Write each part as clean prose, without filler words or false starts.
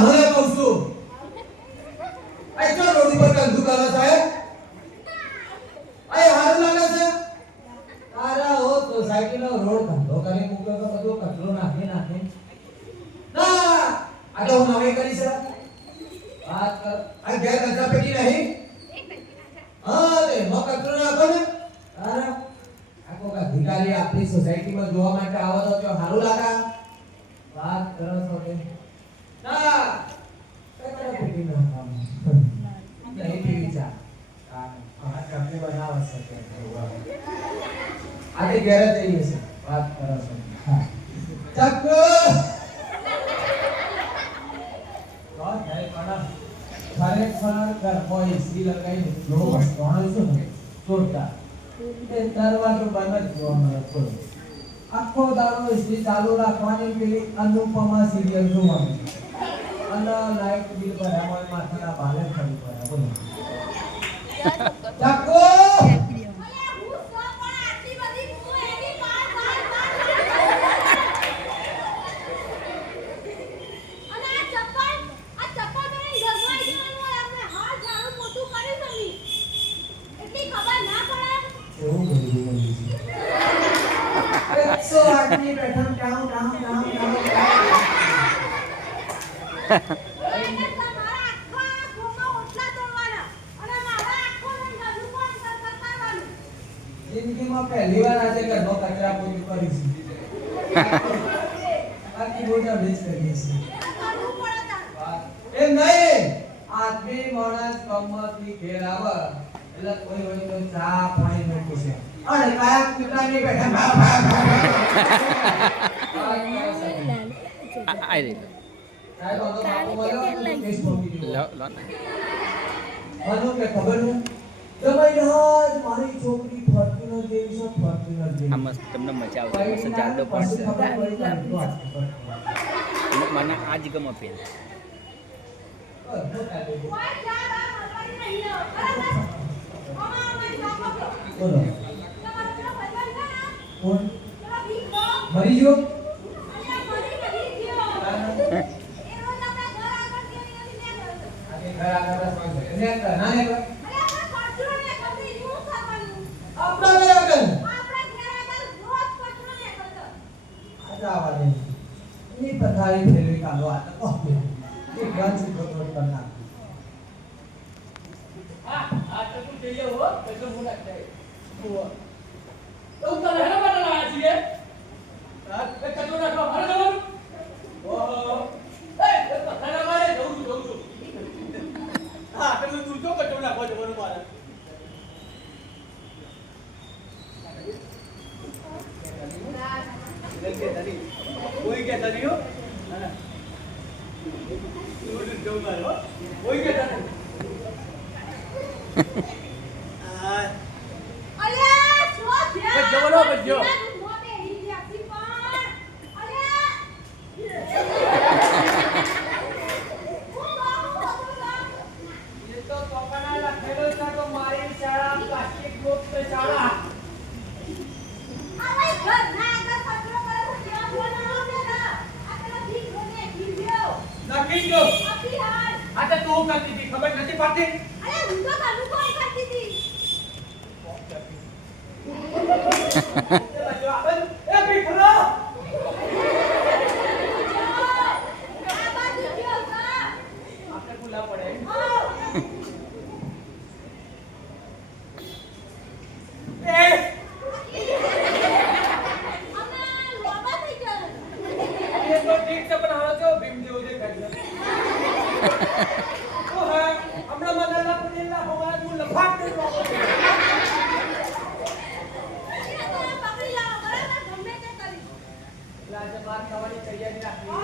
મને કહું છું આ જો રોડ ઉપર કંધુ કરે સાહેબ આ હારું લાગે છે તારા હો સોસાયટી નો રોડ ધંધો કરી મૂક્યો તો બધો કચરો નાખી ના આ તો હું નવી કરી છે વાત કર આ ઘેર કચરા પેટી નહીં હા તે મો કચરો નાખો ને તારા આ કોક અધિકારી આપણી સોસાયટી માં જોવા માટે આવો તો કે હારું લાગે વાત કરો છો કે ના કચરા પેટી ના કામ નહીં પીવી ચા આ કાપી બનાવ શકે આજે ઘેર જઈએ છે વાત કરો છો હા ચક વાત નહીં કણા ખરેખર ઘરમાં એસી લગાવીને જો વસ્તુણો છું ને જોરદાર એ દરવાજો બંધ જ જોવા મળે છે આખો દાડો એસી ચાલુ રાખવાની પેલી અનુપમા સિરિયલ જોવાની અને લાઈટ બિલ ભરાવા માથાના ભાલે ખરી પડે બોલો ચકો જિંદગીમાં પહેલી વાર આજે ઘરમાં કચરા પોતું કરીશું બાકી બોજા બેચ કરીએ છીએ એમ નહીં આદમી માણસ કમથી ઘેર આવે એટલે કોઈ હોય તો ચા પાણી નો પૂછે અને કાયા કૂતરાની બેઠા ai đi અનુ કે ખબર હું જમાઈરાજ મારી છોકરી ફોર્ચ્યુનર જેવી છે ફોર્ચ્યુનર જેવી આમ તમને મજા આવશે મસ્ત જાડો પડશે મને આજ ગમે પેન બોલો કોણ મરી ગયો પથારી ફેરવી કાઢો આ તો એક ગંજ કોટોટ કરના આ તો તું જઈએ હો પેલો મુલા જાય તો તો હેરા બટલા આ છીએ આ કટો રાખો હર જવાનું ઓહો એ પથારા મારે જવું છું હા તમે તું તો કટો રાખો જવાનું મારે કે તરી કોઈ કે તરી હો હા તું જો મારો કોઈ કે તરી આ અલ્યા સો થયા જવલો બજો મોટે ઈ આખી પણ અલ્યા ये तो तोपना लखेलो था तो मारी शाळा प्लास्टिक ग्रुप पे शाळा आ भाई घर ना अगर पत्रो करे तो क्या बोलना हो ना आकला ठीक होने वीडियो नकी जो अभी हाल आता तू करती थी खबर नहीं पड़ती अरे હું તો કાલુ કોણ કરતી હતી એ બીખરો આ બાજુ ગયો કા આપણે ભૂલા પડે એ અમે લોબા થઈ ગયા એ તો ઠીક છે પણ હવે જો ભીમ જેવો જે કરી ઓ હા હમણાં મનાલા પટેલના હોવા તું લફાટ કરવાનો આજે બાર ખાવાની તૈયારી રાખવી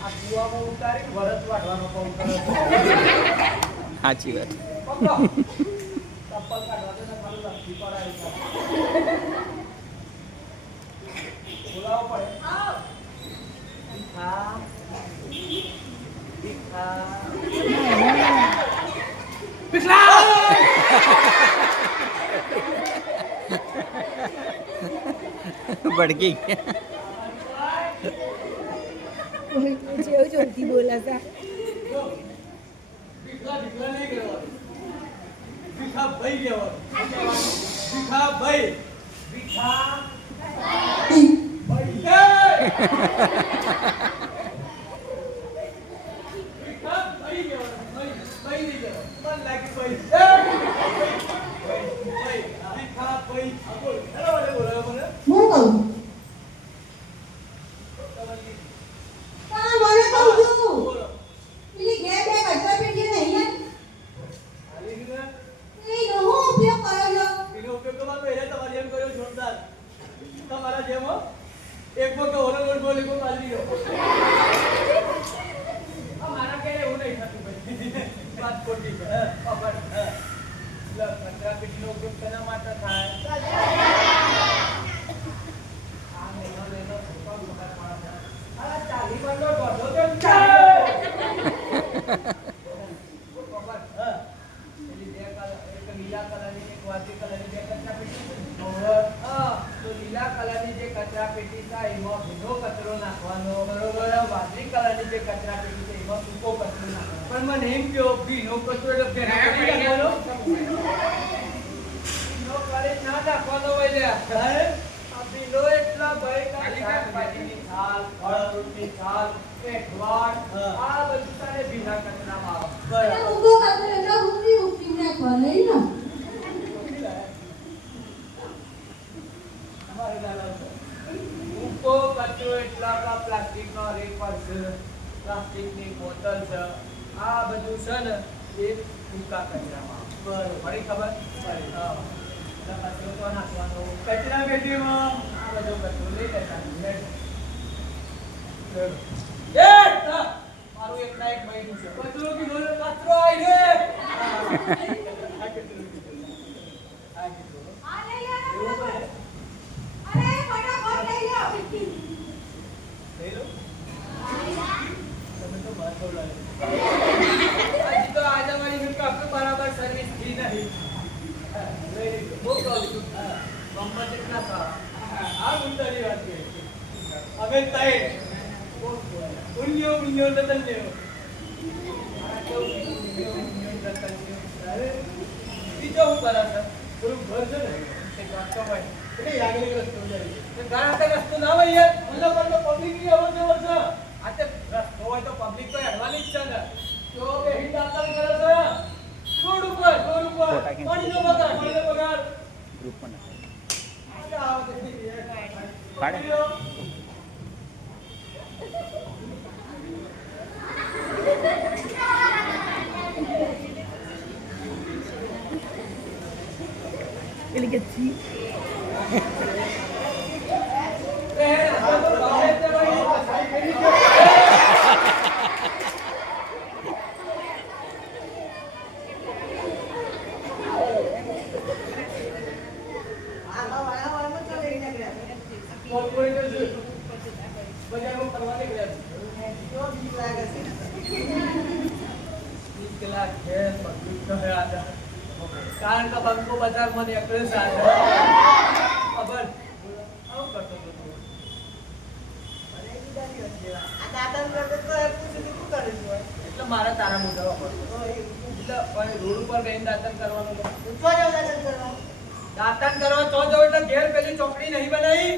આ કુવામાં ઉતારી વરસ વાઢવાનો કહું કરો સાચી વાત પકડો ચપ્પલ કાઢવા તો મારું લખી પડાય બોલાવો પડે આવ દીખા દીખા પિછલા बढ़ गई જેવું જોરથી બોલાતા ભીખા ભીખા નહીં કરવાનું. ભીખા ભાઈ કહેવાનું. ભીખા ભાઈ. ભીખા ભાઈ. ભીખા ભાઈ કહેવાનું. ભાઈ નહીં કહેવાનું. મન લાગી ભાઈ. ભાઈ. ભીખા ભાઈ. બોલ. હેલો મને બોલાવો મને. હું કહું મને કહું છું બોલો. પેલી ઘેર બે કચરા પેટી નહીં હાલી ગયું ને? એનો હું ઉપયોગ કરો છો એનો ઉપયોગ કરવાનો એટલે તમારી એમ કર્યો જોરદાર. તમારા જેમ હો. એક વખત ઓલો લોટ બોલી કો મારી ગયો. આ મારા કે એવું નહીં થતું ભાઈ. વાત ખોટી છે. ખબર. એટલે કચરા પેટીનો ઉપયોગ તેના માટે થાય. આ લેનો લેનો સુપર મોટા માણસ. આ ચાલી બંડો ગોધો કેમ છે? ખબર. હા. પેલી બે કલર એક લીલા કલરની એક વાદળી કલરની બે કચરા પેટી છે. હા તો લીલા કલરની જે કચરા પેટી છે એમાં ભીનો કચરો નાખવાનો બરોબર. વાદળી કલરની જે કચરા પેટી છે એમાં સૂકો કચરો નાખવાનો. પણ મને એમ કહો ભીનો કચરો એટલે ભેગો કરી નાખવાનો? ભીનો કરી ના નાખવાનો હોય લે. આ ભીનો એટલા ભાઈ શાકભાજીની છાલ, ફળફ્રૂટની છાલ, પેટવાડ આ બધું તારે ભીના કચરામાં આવે. એટલે ઊંધો કચરો એટલે ઊંધી ઊંધી નાખવા નહીં ને સૂકો કચરો એટલા કા પ્લાસ્ટિકનો રેપર છે, પ્લાસ્ટિકની બોટલ છે, આ બધું છે ને એ સૂકા કચરામાં આવે. ફરી ખબર? હા. એટલે કચરો તો નાખવાનો કચરા પેટીમાં. આ બધો કચરો લઈ લેતા. મારું એકના એક મહિનું છે. કચરો કીધું ને કચરો આવી રે. આ કેટલું કીધું? આ કેટલું? આ લઈ લે અરે ફટાફટ લઈ લો લઈ લો. તમે તો બાર બોલાવે. હજી તો આજે મારી મિલકત આપણે બરાબર સર્વિસ થઈ નહીં. હા, લઈ લીધું. બહુ કહું છું. હા, બંપર જેટલા સારા. આ મુદ્દાની વાત છે. હવે તઈ ઉન્યો રતન લેવો. આ તો ઉન્યો રતન લેવો. અરે બીજો હું કરે છે? થોડું ઘર છે ને તે વાંચતો હોય એટલે યાગલી રસ્તો જાય. તે ગાણા તે રસ્તો ના હોય યાર. મતલબ પબ્લિક ની અવર જવર છે. આ તે રસ્તો હોય તો પબ્લિક તો હેડવાની જ છે ને. તો કે હિટ દાતન કરે છે રોડ ઉપર પાણીનો બગાડ. ગ્રુપમાં નાખો. આ આવે છે. પાડે. પેલી કે છી બજારમાં ફરવા નીકળ્યા છે. કારણ કે બંકો બજારમાં નીકળે છે ખબર આવું કરતો હતો તું. એટલે મારે તારા મુદ્દા પડતો એટલે રોડ ઉપર કઈ દાતન કરવાનું દાતન કરવા તો જો એટલે ઘેર પેલી ચોકડી નહીં બનાવી.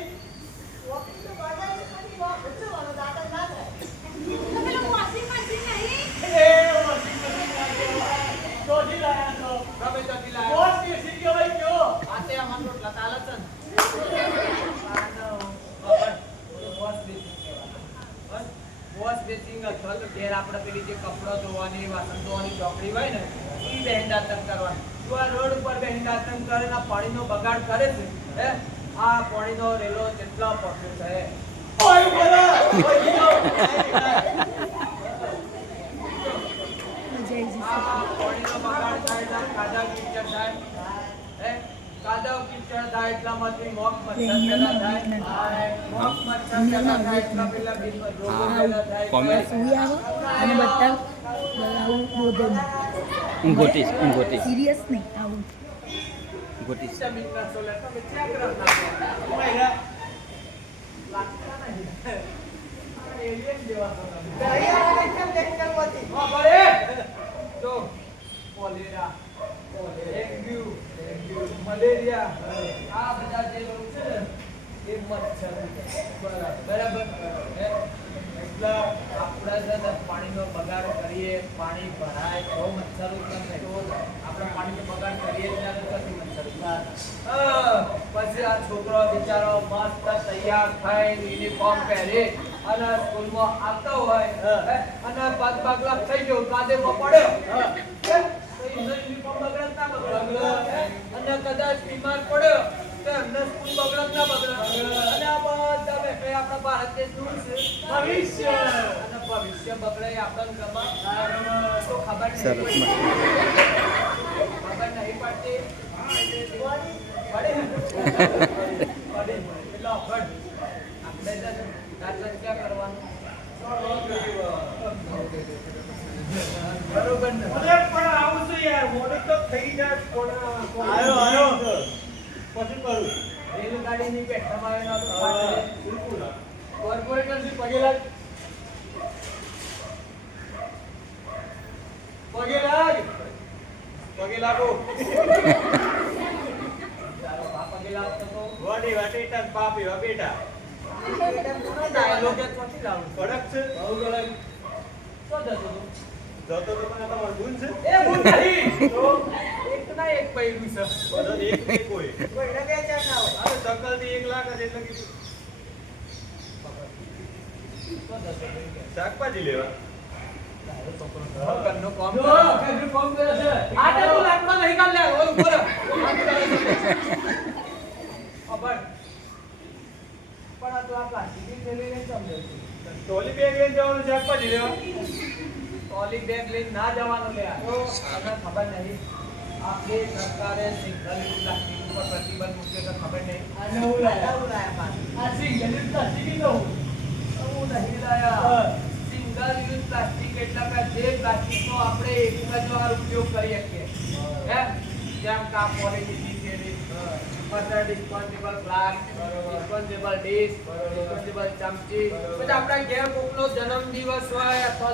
આપણે પેલી જે કપડો ધોવાની વાસણ ધોવાની ચોકડી હોય ને એ બેન દાતન કરવાની. જો આ રોડ ઉપર બેન દાતન કરે ને પાણીનો બગાડ કરે છે હે આ પાણીનો રેલો જેટલો પહોંચ્યો છે ઓય બોલા પાણીનો બગાડ થાય એટલે કાદવ કીચડ થાય હે કાદવ કીચડ થાય એટલામાંથી મોક મચ્છર પેદા થાય મોક મચ્છર પેદા થાય એટલા પેલા રોગો પેદા થાય. કોમેડી. સુઈ આવો અને બતાવ આવું બોધન હું ગોટીશ. સિરિયસ નહીં આવું ગોટીશ. મિત્ર સોલે તમે ચેક રાખો મહિલા લાગતા નહીં હા, ભલે. જો, કોલેરા, ડેન્ગ્યુ, મલેરિયા, આ બધા જે રોગ છે ને, એ મચ્છર. બરાબર. એટલે આપણે છે ને પાણીનો બગાડ કરીએ, પાણી ભરાય તો મચ્છર ઉત્પન્ન થાય. તો આપણે પાણીનો બગાડ કરીએ ત્યારે કશું મચ્છર ઉત્પન્ન થાય. પછી આ છોકરો બિચારો મસ્ત તૈયાર થઈ યુનિફોર્મ પહેરી અને સ્કૂલમાં આવતો હોય અને પગ પગલા થઈ ગયો કાદેમાં પડ્યો તો એનો યુનિફોર્મ બગડત ના બગડે અને કદાચ બીમાર પડ્યો તો એમને સ્કૂલ બગડત ના બગડે અને આ બધા બેઠા આપણા ભારત દેશનું છે ભવિષ્ય અને ભવિષ્ય બગડે એ આપણને ગમે તો ખબર સરસ નહીં મસ્ત. ખબર નહીં પડતી પડે એટલે અફડ આપણે દાખલા ક્યાં કરવાનું બરોબર ને પણ આવું છું યાર મોડું તો થઈ જાય આયો પછી કરું રેલગાડીની પેઠામાં આવેલા તો કોર્પોરેટરથી પગે લાગ પગે લાગો તારો બાપ પગે લાગતો તો વાડી વાટી તાર બાપ એવા બેટા ડાયલોગ જ નથી લાવું કડક છે બહુ ગળાઈ તો જતો તો જતો તો પણ તમાર ગુણ છે એ ભૂલ નહીં તો એક ના એક પૈડું છે બધો એક નહીં કોઈ કોઈને બે ચાર ના હોય અરે સકલ થી 1 લાખ જ એટલે કીધું તો જતો તો શાકભાજી લેવા ઘરનું કામ કરે છે આ તો તું લાકડા નહીં કાઢ લે ઓય ઉપર અબર પણ આ તો આ પ્લાસ્ટિકની થેલી લઈને સમજે છે ટોલી બેગ લઈને જવાનું શાકભાજી લેવા ટ્રોલી બેગ લઈને ના જવાનું લે તો તમને ખબર નહીં આપણી સરકારે સિંગલ યુઝ પ્લાસ્ટિક ઉપર પ્રતિબંધ મૂક્યો તો ખબર નહીં આ નવું લાયા આ સિંગલ યુઝ પ્લાસ્ટિક નવું નહીં લાયા સિંગલ યુઝ પ્લાસ્ટિક એટલે કે જે પ્લાસ્ટિકનો આપણે એક જ વાર ઉપયોગ કરી શકીએ હે જેમ કે પોલિથીન થેલી પછી disposable glass disposable dish disposable ચમચી પછી આપણા ઘેર કોકનો જન્મદિવસ હોય અથવા